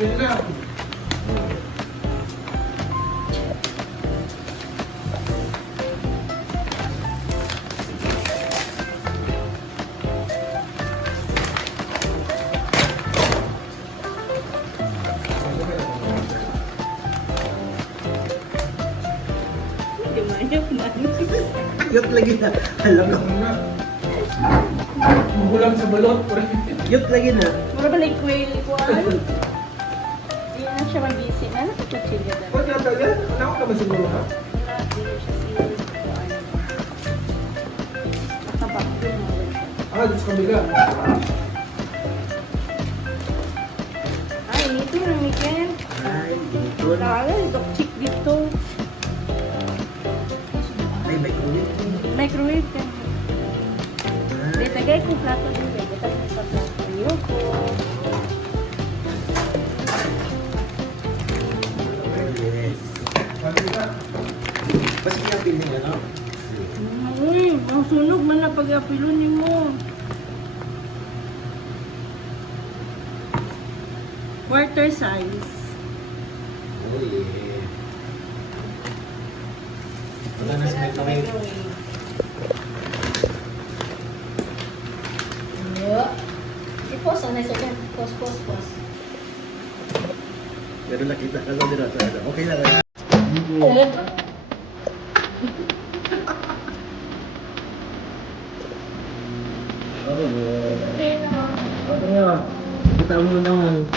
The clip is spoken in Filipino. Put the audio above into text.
Yun lang. Cute lagi na. Alam ko. Magulang sa balot. Cute lagi na. Mura ba like quail ko Hindi na siya mag-busy na. Nakapagchilya na. Ba't yata yan? Anak ka ba siguro ha? Wala, hindi na siya serious ko. Nakabakil mo rin siya. Ah, dito sa kabila. Ay, ito na, Miken. Ay, dito. Lala, dok chick dito. Ay, microwave. Microwave ka. Hindi, tagay ko plato din. Ito sa tuyo ko. Yes. Sabi ka. Basta yung feeling, ano? Uy, ang sunog man na pag-apilunin mo. Quarter size. Oh, yeah. Wala na sa microwave. I-pause ang nasa dyan. Pause. Pero nakita ka ko dito. Okay lang. Kita mo naman.